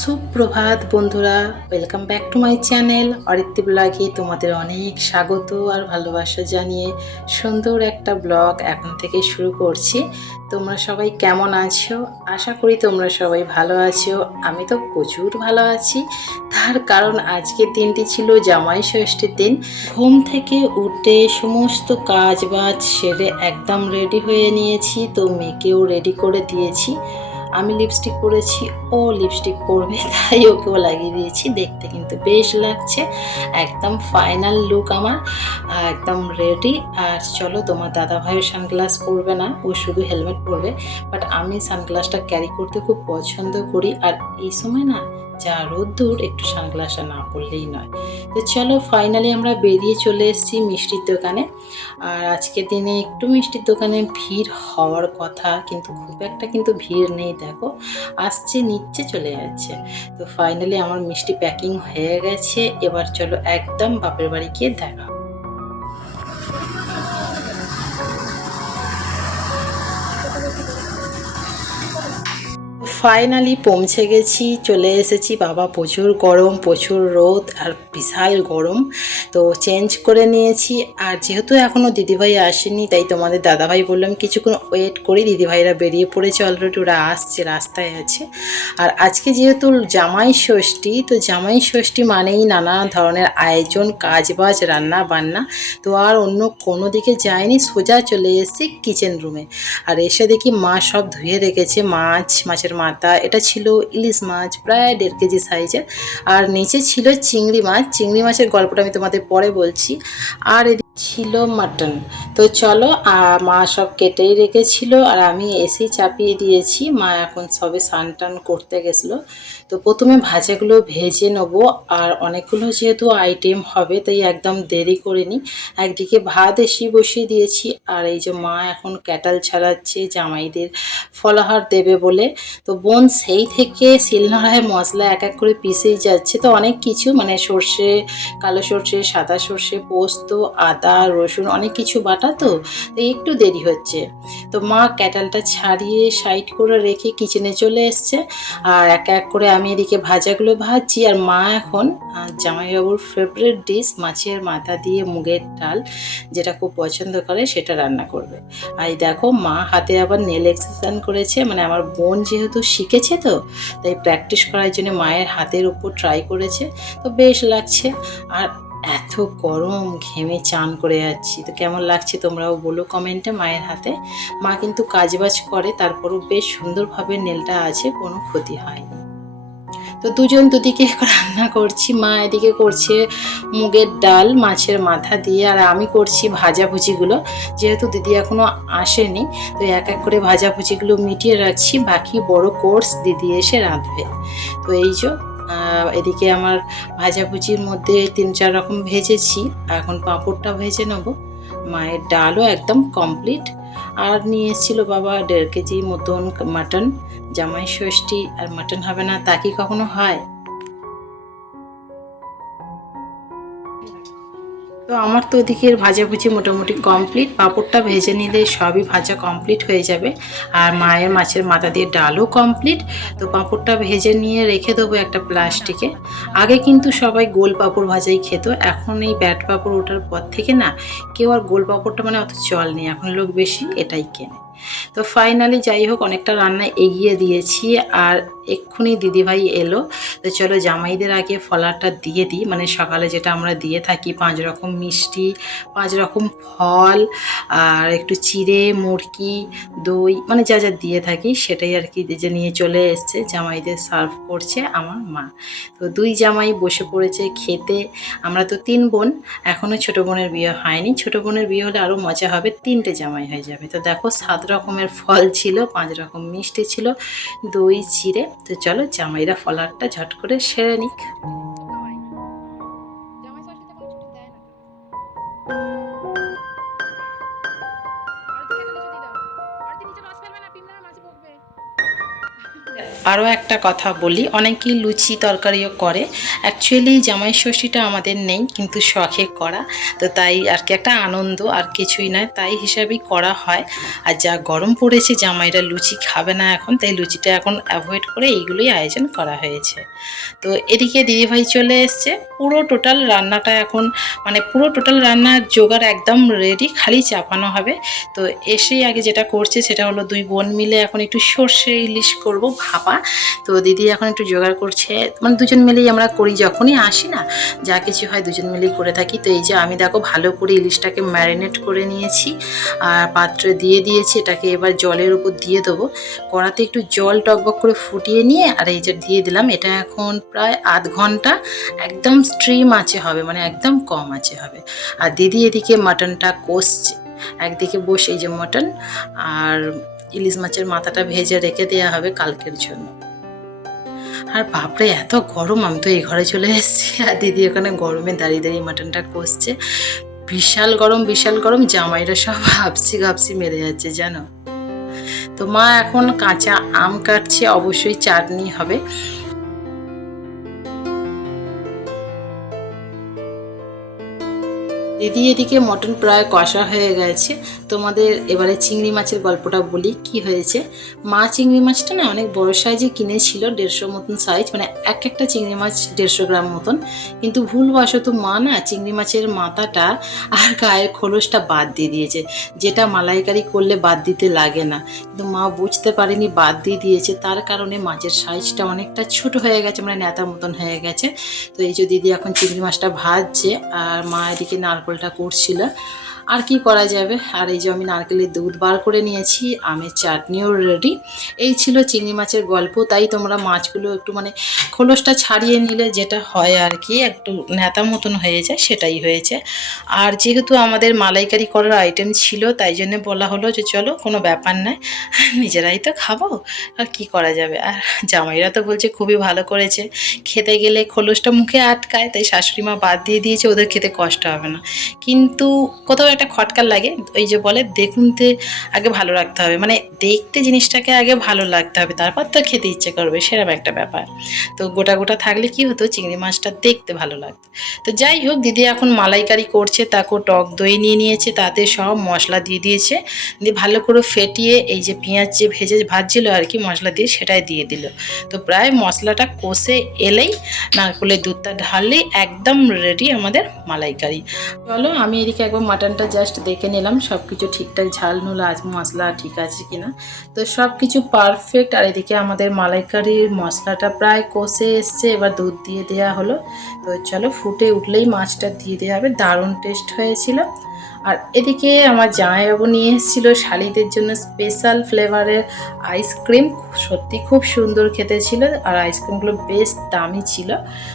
সুপ্রভাত বন্ধুরা welcome back to my channel অরিত্তি ব্লগে তোমাদের অনেক স্বাগত আর ভালোবাসা জানিয়ে সুন্দর একটা ব্লগ এখন থেকে শুরু করছি। তোমরা সবাই কেমন আছো? আশা করি তোমরা সবাই ভালো আছো। আমি তো প্রচুর ভালো আছি। তার কারণ আজকের দিনটি ছিল জামাই ষষ্ঠীর দিন। ঘুম থেকে উঠে সমস্ত কাজ বাজ সেরে একদম রেডি হয়ে নিয়েছি। তো মেয়েকেও রেডি করে দিয়েছি। আমি লিপস্টিক পরেছি, ও লিপস্টিক পরবে, তাই ওকেও লাগিয়ে দিয়েছি। দেখতে কিন্তু বেশ লাগছে, একদম ফাইনাল লুক আমার একদম রেডি আর চলো, তোমার দাদা ভাইও সানগ্লাস পরবে না, ও শুধু হেলমেট পরবে। বাট আমি সানগ্লাসটা ক্যারি করতে খুব পছন্দ করি। আর এই সময় না যা রোদ্দুর, একটু সানগ্লাসা না পড়লেই নয়। তো চলো ফাইনালি আমরা বেরিয়ে চলে এসেছি মিষ্টির দোকানে। আর আজকের দিনে একটু মিষ্টির দোকানে ভিড় হওয়ার কথা, কিন্তু খুব একটা কিন্তু ভিড় নেই, দেখো। আসছে, নিচ্ছে, চলে যাচ্ছে। তো ফাইনালি আমার মিষ্টি প্যাকিং হয়ে গেছে। এবার চলো একদম বাপের বাড়ি গিয়ে দেখা ফাইনালি পৌঁছে গেছি, চলে এসেছি। বাবা, প্রচুর গরম, প্রচুর রোদ আর বিশাল গরম। তো চেঞ্জ করে নিয়েছি। আর যেহেতু এখনও দিদিভাই আসেনি, তাই তোমাদের দাদাভাই বললাম, কিছুক্ষণ ওয়েট করি দিদিভাইরা বেরিয়ে পড়েছে অলরেডি ওরা আসছে, রাস্তায় আছে। আর আজকে যেহেতু জামাই ষষ্ঠী, তো জামাই ষষ্ঠী মানেই নানা ধরনের আয়োজন, কাজবাজ রান্না বান্না তো আর অন্য কোনো দিকে যায়নি সোজা চলে এসেছি কিচেন রুমে আর এসে দেখি মা সব ধুয়ে রেখেছে, মাছ, মাছের মাথা, এটা ছিল ইলিশ মাছ, প্রায় দেড় কেজি সাইজের আর নিচে ছিল চিংড়ি মাছ। চিংড়ি মাছের গল্পটা আমি তোমাদের পরে বলছি। আর ছিল মাটন তো চলো মা সব কেটেই রেখেছিল। আর আমি এসেই চাপিয়ে দিয়েছি। মা এখন সবে স্নান টান করতে গেছিল। তো প্রথমে ভাজাগুলো ভেজে নেব, আর অনেকগুলো যেহেতু আইটেম হবে, তাই একদম দেরি করিনি। একদিকে ভাত এসে বসিয়ে দিয়েছি, আর এই যে মা এখন ক্যাটাল ছাড়াচ্ছে, জামাইদের ফলাহার দেবে বলে। তো বোন সেই থেকে শিলনোড়ায় মশলা এক এক করে পিসেই যাচ্ছে। তো অনেক কিছু মানে সর্ষে, কালো সর্ষে, সাদা সর্ষে, পোস্ত, আদা, রসুন, অনেক কিছু বাটা তো, তাই একটু দেরি হচ্ছে। তো মা ক্যাটালটা ছাড়িয়ে সাইড করে রেখে কিচেনে চলে এসছে, আর এক এক করে আমি এদিকে ভাজাগুলো ভাজছি আর মা এখন জামাইবাবুর ফেভারিট ডিশ মাছের মাথা দিয়ে মুগের ডাল যেটা খুব পছন্দ করে সেটা রান্না করবে। আর দেখো মা হাতে আবার নেল এক্সারসাইজ করেছে মানে আমার বোন যেহেতু শিখেছে তো, তাই প্র্যাকটিস করার জন্য মায়ের হাতের উপর ট্রাই করেছে, তো বেশ লাগছে। আর এত গরম, ঘেমে চান করে যাচ্ছি, তো কেমন লাগছে তোমরাও বলো কমেন্টে মায়ের হাতে। মা কিন্তু কাজবাজ করে, তারপরও বেশ সুন্দরভাবে নেলটা আছে, কোনো ক্ষতি হয়নি। তো দুজন দুদিকে রান্না করছি, মা এদিকে করছে মুগের ডাল, মাছের মাথা দিয়ে, আর আমি করছি ভাজাভুজিগুলো। যেহেতু দিদি এখনও আসেনি, তো এক এক করে ভাজাভুজিগুলো মিটিয়ে রাখছি, বাকি বড় কোর্স দিদি এসে রাঁধবে। তো এই যে এদিকে আমার ভাজাভুজির মধ্যে তিন চার রকম ভেজেছি, এখন পাঁপড়টা ভেজে নেব। মায়ের ডালও একদম কমপ্লিট আর নিয়ে এসেছিল বাবা দেড় কেজি মতন মাটন জামাই ষষ্ঠী আর মাটন হবে না, তা কি কখনো হয়? তো আমার তো ওদিকের ভাজাভুজি মোটামুটি কমপ্লিট পাঁপড়টা ভেজে নিলে সবই ভাজা কমপ্লিট হয়ে যাবে। আর মায়ের মাছের মাথা দিয়ে ডালও কমপ্লিট তো পাঁপড়টা ভেজে নিয়ে রেখে দেবো একটা প্লাস্টিকে। আগে কিন্তু সবাই গোল পাঁপড় ভাজাই খেত। এখন এই ব্যাট পাঁপড় ওঠার পর থেকে না কেউ আর গোল পাঁপড়টা মানে অত চল নেই। এখন লোক বেশি এটাই কেনে। তো ফাইনালি যাই হোক, অনেকটা রান্না এগিয়ে দিয়েছি। আর এক্ষুনি দিদিভাই এলো। তো চলো জামাইদের আগে ফলারটা দিয়ে দিই। মানে সকালে যেটা আমরা দিয়ে থাকি পাঁচ রকম মিষ্টি, পাঁচ রকম ফল, আর একটু চিড়ে, মুরকি, দই মানে যা যা দিয়ে থাকি সেটাই আর কি যে নিয়ে চলে এসছে। জামাইদের সার্ভ করছে আমার মা। তো দুই জামাই বসে পড়েছে খেতে। আমরা তো তিন বোন এখনও ছোটো বোনের বিয়ে হয়নি। ছোটো বোনের বিয়ে হলে আরও মজা হবে, তিনটে জামাই হয়ে যাবে। তো দেখো সাত রকমের ফল ছিল, পাঁচ রকম মিষ্টি ছিল, দই, চিড়ে তো চলো জামাইরা ফলারটা ঝট করে সেরে নিক। আরও একটা কথা বলি, অনেকেই লুচি তরকারিও করে। অ্যাকচুয়ালি জামাই ষষ্ঠীটা আমাদের নেই, কিন্তু শখে করা। তো তাই আর কি একটা আনন্দ, আর কিছুই নয়, তাই হিসাবেই করা হয়। আর যা গরম পড়েছে, জামাইরা লুচি খাবে না এখন, তাই লুচিটা এখন অ্যাভয়েড করে এইগুলোই আয়োজন করা হয়েছে। তো এদিকে দিদিভাই চলে এসছে। পুরো টোটাল রান্নাটা এখন মানে পুরো টোটাল রান্নার জোগাড় একদম রেডি খালি চাপানো হবে। তো এসেই আগে যেটা করছে, সেটা হলো দুই বোন মিলে এখন একটু সর্ষে ইলিশ করব, ভাপা তো দিদি এখন একটু জোগাড় করছে। মানে দুজন মিলেই আমরা করি যখনই আসি না, যা কিছু হয় দুজন মিলেই করে থাকি। তো এই যে আমি দেখো ভালো করে ইলিশটাকে ম্যারিনেট করে নিয়েছি, আর পাত্রে দিয়ে দিয়েছি, এটাকে এবার জলের উপর দিয়ে দেবো। কড়াতে একটু জল টকবক করে ফুটিয়ে নিয়ে, আর এই যে দিয়ে দিলাম, এটা এখন প্রায় আধ ঘণ্টা একদম স্ট্রিম আছে হবে মানে একদম কম আছে হবে। আর দিদি এদিকে মাটনটা কষছে। একদিকে বসে এই যে মটন, আর ইলিশ মাছের মাথাটা ভেজে রেখে দেওয়া হবে কালকের জন্য। আর বাপরে, এত গরম, আমি তো এই ঘরে চলে এসেছি। আর দিদি ওখানে গরমে দাঁড়িয়ে দাঁড়িয়ে মাটনটা কষছে। বিশাল গরম বিশাল গরম, জামাইরা সব হাপসি ঘাপসি মেরে যাচ্ছে, জানো? তো মা, এখন কাঁচা আম কাটছে, অবশ্যই চাটনি হবে। দিদি এদিকে মটন প্রায় কষা হয়ে গেছে। তোমাদের এবারে চিংড়ি মাছের গল্পটা বলি, কি হয়েছে? মা চিংড়ি মাছটা না অনেক বড় সাইজে কিনেছিল, দেড়শো মতন সাইজ মানে এক একটা চিংড়ি মাছ দেড়শো গ্রাম মতন। কিন্তু ভুলবশত মা না চিংড়ি মাছের মাথাটা আর গায়ের খোলসটা বাদ দিয়ে দিয়েছে, যেটা মালাইকারি করলে বাদ দিতে লাগে না। কিন্তু মা বুঝতে পারেনি বাদ দিয়ে দিয়েছে, তার কারণে মাছের সাইজটা অনেকটা ছোট হয়ে গেছে মানে নেতা মতন হয়ে গেছে। তো এই যে দিদি এখন চিংড়ি মাছটা ভাজছে, আর মা এদিকে নারকলটা করছিল। আর কি করা যাবে? আর এই যে আমি নারকেলের দুধ বার করে নিয়েছি, আমের চাটনিও রেডি এই ছিল চিংড়ি মাছের গল্প, তাই তোমরা মাছগুলো একটু মানে খোলসটা ছাড়িয়ে নিলে যেটা হয় আর কি, একটু নেতা মতন হয়ে যায়, সেটাই হয়েছে। আর যেহেতু আমাদের মালাইকারি করার আইটেম ছিল, তাই জন্য বলা হলো যে চলো, কোনো ব্যাপার নয়। নিজেরাই তো খাব, আর কি করা যাবে? আর জামাইরা তো বলছে খুবই ভালো করেছে। খেতে গেলে খোলসটা মুখে আটকায়, তাই শাশুড়ি মা বাদ দিয়ে দিয়েছে, ওদের খেতে কষ্ট হবে না। কিন্তু কোথাও খটকার লাগে, ওই যে বলে দেখুনতে আগে ভালো রাখতে হবে। মানে দেখতে জিনিসটাকে আগে ভালো লাগতে হবে, তারপর তো খেতে ইচ্ছে করবে সেরকম একটা ব্যাপার। তো গোটা গোটা থাকলে কি হতো, চিংড়ি মাছটা দেখতে ভালো লাগতো। তো যাই হোক, দিদি এখন মালাইকারি করছে তাকে টক দই নিয়ে নিয়েছে, তাতে সব মশলা দিয়ে দিয়েছে। দিয়ে ভালো করে ফেটিয়ে এই যে পেঁয়াজ যে ভেজে ভাজছিল আর কি, মশলা দিয়ে সেটাই দিয়ে দিল। তো প্রায় মশলাটা কষে এলেই নারকলের দুধটা ঢাললেই একদম রেডি আমাদের মালাইকারি। চলো, আমি এদিকে একবার মাটনটা জাস্ট দেখে নিলাম সব কিছু ঠিকঠাক ঝাল নুল আজ মশলা ঠিক আছে কিনা। তো সব কিছু পারফেক্ট আর এদিকে আমাদের মালাইকারির মশলাটা প্রায় কষে এসছে, এবার দুধ দিয়ে দেওয়া হলো। তো চলো ফুটে উঠলেই মাছটা দিয়ে দেওয়া হবে, দারুণ টেস্ট হয়েছিল। আর এদিকে আমার জামাইবাবু নিয়ে এসেছিল শালিদের জন্য স্পেশাল ফ্লেভারের আইসক্রিম সত্যি খুব সুন্দর খেতে ছিল আর আইসক্রিমগুলো বেশ দামি ছিল।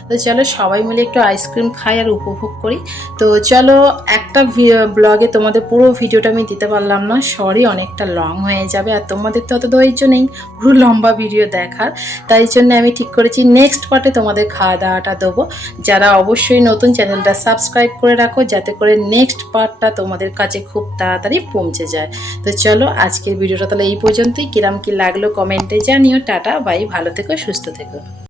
তো চলো সবাই মিলে একটু আইসক্রিম খাই আর উপভোগ করি। তো চলো একটা ব্লগে তোমাদের পুরো ভিডিওটা আমি দিতে পারলাম না। সরি অনেকটা লং হয়ে যাবে আর তোমাদের তো অত ধৈর্য নেই পুরো লম্বা ভিডিও দেখার। তাই জন্য আমি ঠিক করেছি নেক্সট পার্টে তোমাদের খাওয়া দাওয়াটা দেবো। যারা অবশ্যই নতুন চ্যানেলটা সাবস্ক্রাইব করে রাখো, যাতে করে নেক্সট পার্টটা তোমাদের কাছে খুব তাড়াতাড়ি পৌঁছে যায়। তো চলো আজকের ভিডিওটা তাহলে এই পর্যন্তই। কিরাম কি লাগল কমেন্টে জানিও। Tata, bye. ভালো থেকো, সুস্থ থেকো।